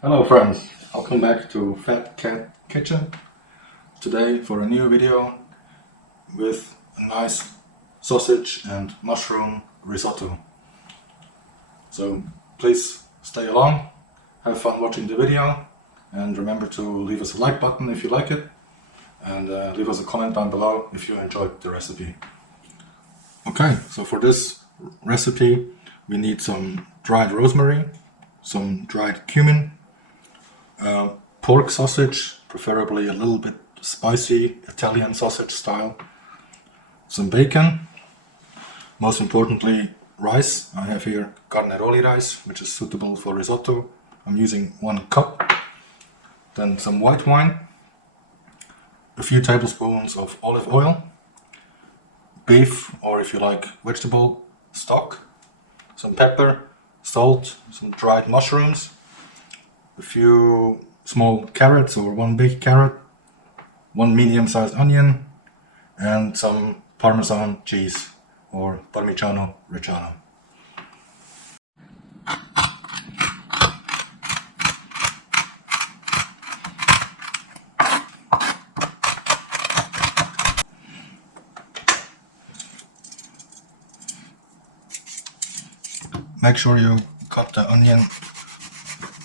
Hello friends, welcome back to Fat Cat Kitchen. Today for a new video with a nice sausage and mushroom risotto. So please stay along, have fun watching the video, and remember to leave us a like button if you like it, and leave us a comment down below if you enjoyed the recipe. Okay, so for this recipe we need some dried rosemary, some dried cumin, pork sausage, preferably a little bit spicy Italian sausage style, some bacon, most importantly rice. I have here carnaroli rice, which is suitable for risotto. I'm using 1 cup. Then some white wine, a few tablespoons of olive oil, beef, or if you like vegetable stock, some pepper, salt, some dried mushrooms, a few small carrots or 1 big carrot, 1 medium-sized onion, and some Parmesan cheese or Parmigiano Reggiano. Make sure you cut the onion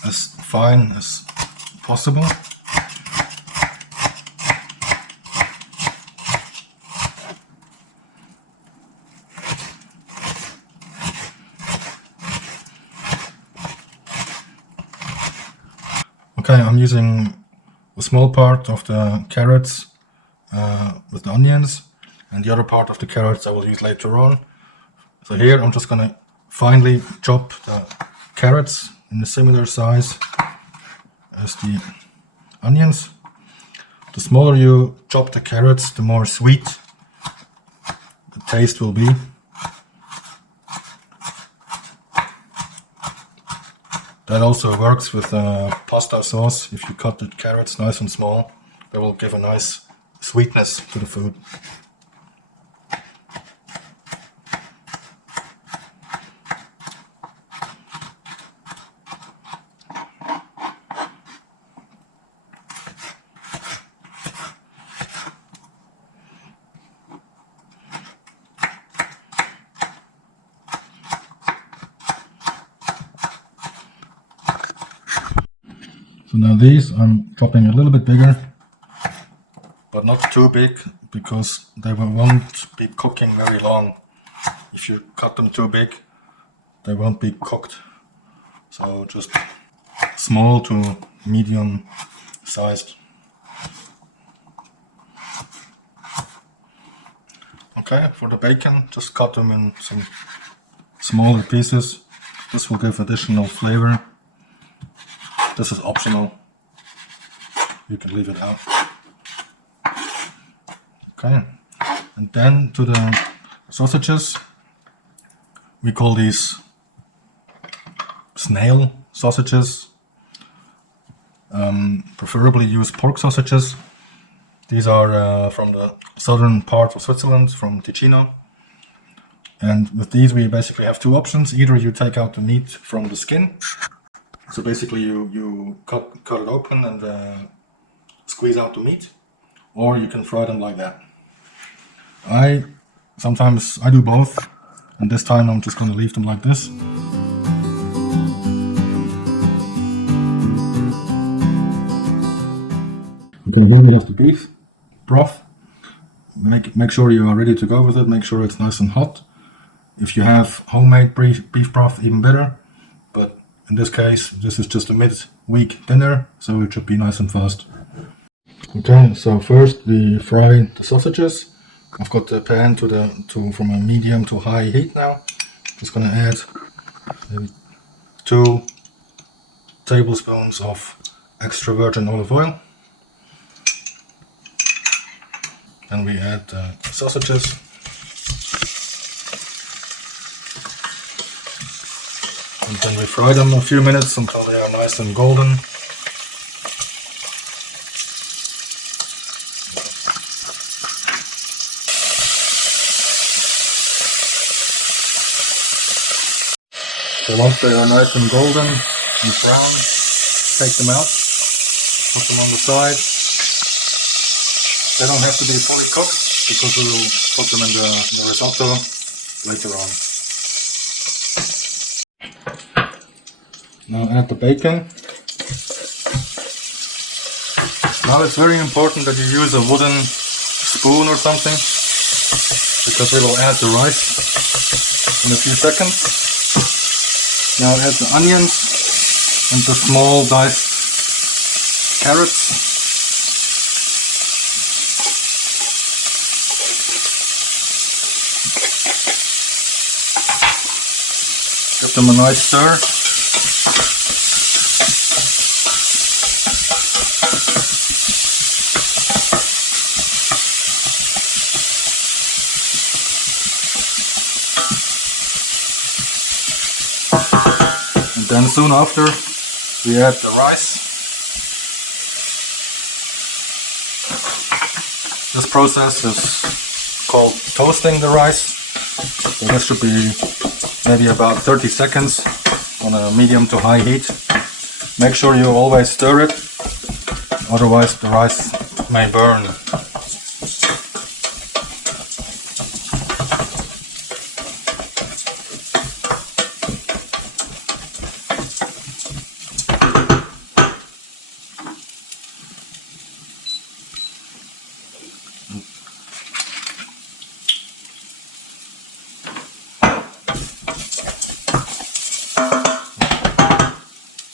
as fine as possible. Okay, I'm using a small part of the carrots with the onions, and the other part of the carrots I will use later on. So here I'm just gonna finely chop the carrots in a similar size as the onions. The smaller you chop the carrots, the more sweet the taste will be. That also works with pasta sauce. If you cut the carrots nice and small, that will give a nice sweetness to the food. So now these I'm chopping a little bit bigger, but not too big, because they won't be cooking very long. If you cut them too big, they won't be cooked. So just small to medium sized. Okay, for the bacon, just cut them in some smaller pieces. This will give additional flavor. This is optional. You can leave it out. Okay, and then to the sausages. We call these snail sausages. Preferably use pork sausages. These are from the southern part of Switzerland, from Ticino. And with these we basically have 2 options. Either you take out the meat from the skin. So basically you cut it open and squeeze out the meat, or you can fry them like that. Sometimes I do both, and this time I'm just going to leave them like this. You can heat it off the beef broth. Make sure you are ready to go with it. Make sure it's nice and hot. If you have homemade beef broth, even better. But in this case, this is just a mid-week dinner, so it should be nice and fast. Okay, so first we fry the sausages. I've got the pan from a medium to high heat now. Just gonna add maybe 2 tablespoons of extra virgin olive oil. Then we add the sausages. And then we fry them a few minutes until they are nice and golden. So once they are nice and golden and brown, take them out, put them on the side. They don't have to be fully cooked because we will put them in the risotto later on. Now add the bacon. Now it's very important that you use a wooden spoon or something, because we will add the rice in a few seconds. Now add the onions and the small diced carrots. Give them a nice stir. And then soon after we add the rice. This process is called toasting the rice. So this should be maybe about 30 seconds on a medium to high heat. Make sure you always stir it, otherwise the rice may burn.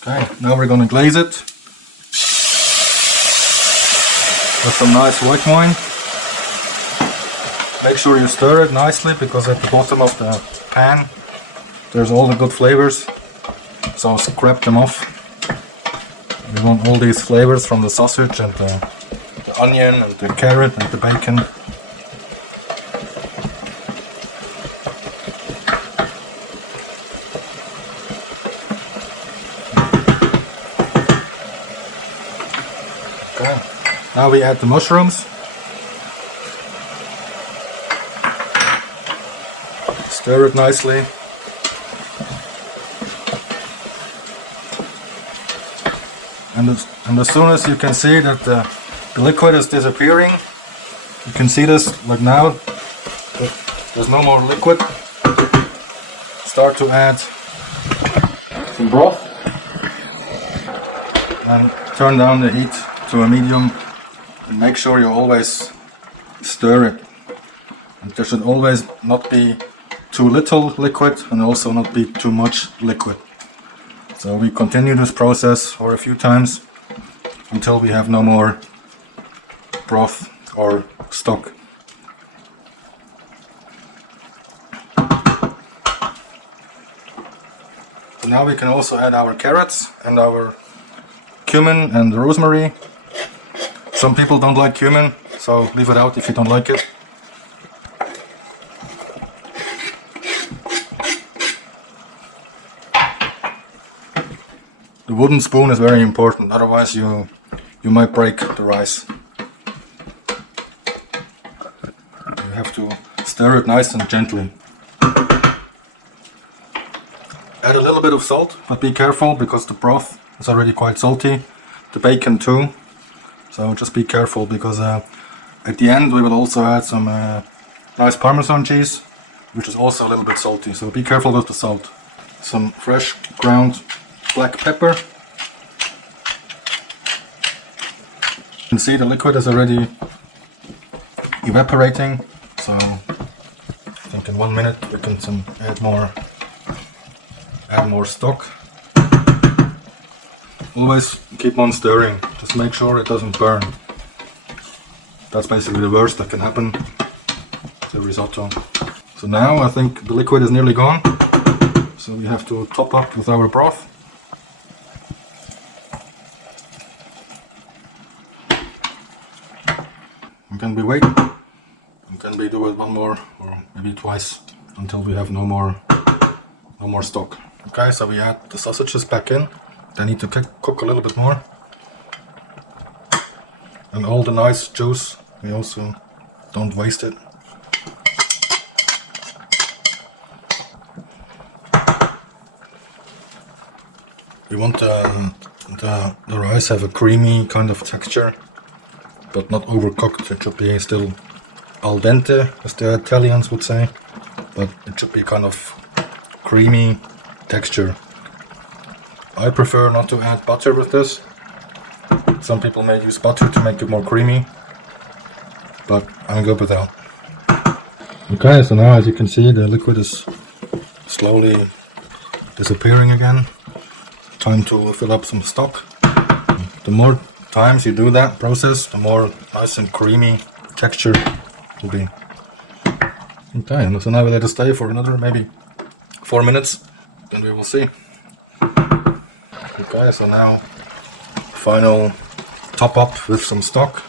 Okay, now we're going to glaze it with some nice white wine. Make sure you stir it nicely, because at the bottom of the pan there's all the good flavors, so scrape them off. We want all these flavors from the sausage and the onion and the carrot and the bacon. Okay. Now we add the mushrooms. Stir it nicely. And as soon as you can see that the liquid is disappearing, you can see this like now, there's no more liquid. Start to add some broth and turn down the heat to a medium, and make sure you always stir it. And there should always not be too little liquid and also not be too much liquid. So we continue this process for a few times until we have no more broth or stock. So now we can also add our carrots and our cumin and rosemary. Some people don't like cumin, so leave it out if you don't like it. The wooden spoon is very important, otherwise you might break the rice. You have to stir it nice and gently. Add a little bit of salt, but be careful because the broth is already quite salty. The bacon too. So just be careful, because at the end we will also add some nice Parmesan cheese, which is also a little bit salty. So be careful with the salt. Some fresh ground black pepper. You can see the liquid is already evaporating, so I think in 1 minute we can add more stock. Always keep on stirring, just make sure it doesn't burn. That's basically the worst that can happen to the risotto. So now I think the liquid is nearly gone, so we have to top up with our broth. And can we wait? And can we do it one more or maybe twice until we have no more stock? Okay, so we add the sausages back in. They need to cook a little bit more. And all the nice juice, we also don't waste it. We want the rice have a creamy kind of texture, but not overcooked. It should be still al dente, as the Italians would say, but it should be kind of creamy texture. I prefer not to add butter with this. Some people may use butter to make it more creamy, but I'm good without. Okay, so now as you can see, the liquid is slowly disappearing again. Time to fill up some stock. The more times you do that process, the more nice and creamy texture will be. Okay, so now we let it stay for another maybe 4 minutes, then we will see. Okay, so now final top up with some stock.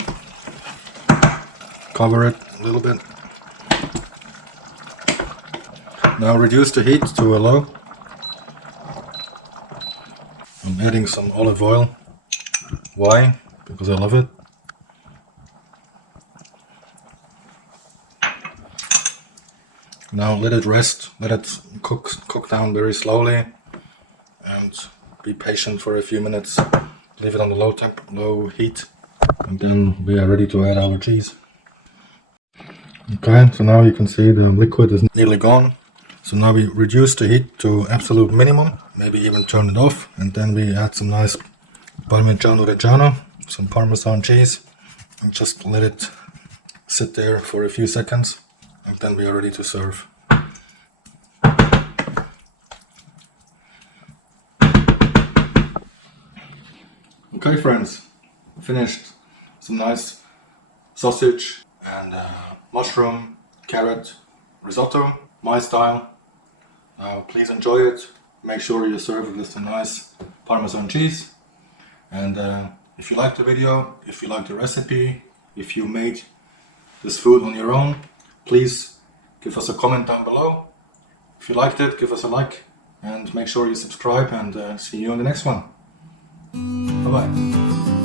Cover it a little bit. Now reduce the heat to a low. I'm adding some olive oil. Why? Because I love it. Now let it rest, let it cook down very slowly, and be patient for a few minutes. Leave it on the low heat, and then we are ready to add our cheese. Okay, so now you can see the liquid is nearly gone. So now we reduce the heat to absolute minimum, maybe even turn it off, and then we add some nice Parmigiano Reggiano, some Parmesan cheese, and just let it sit there for a few seconds, and then we are ready to serve. Okay friends, finished some nice sausage and mushroom, carrot, risotto, my style. Please enjoy it. Make sure you serve it with some nice Parmesan cheese. And if you liked the video, if you liked the recipe, if you made this food on your own, please give us a comment down below. If you liked it, give us a like, and make sure you subscribe, and see you in the next one. Bye bye.